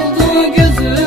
doldu gözüm?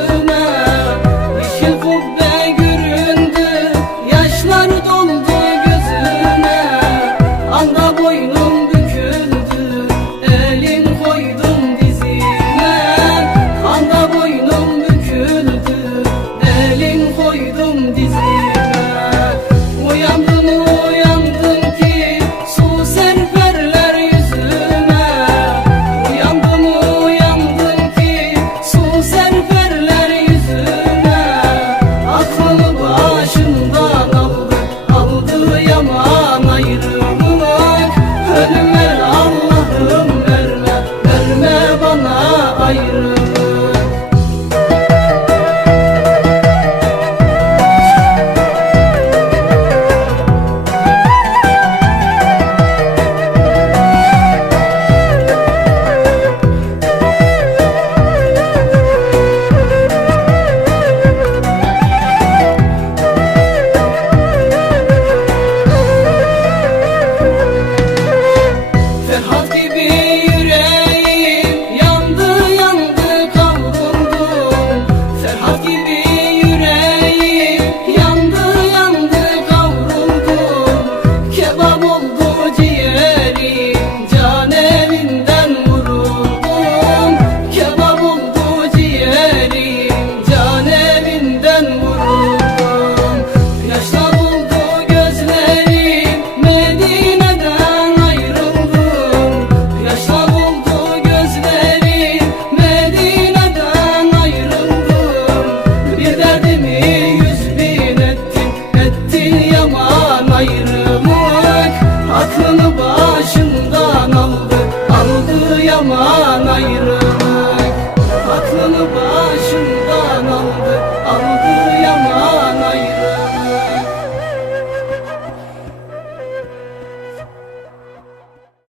Ölüm zaman ayrı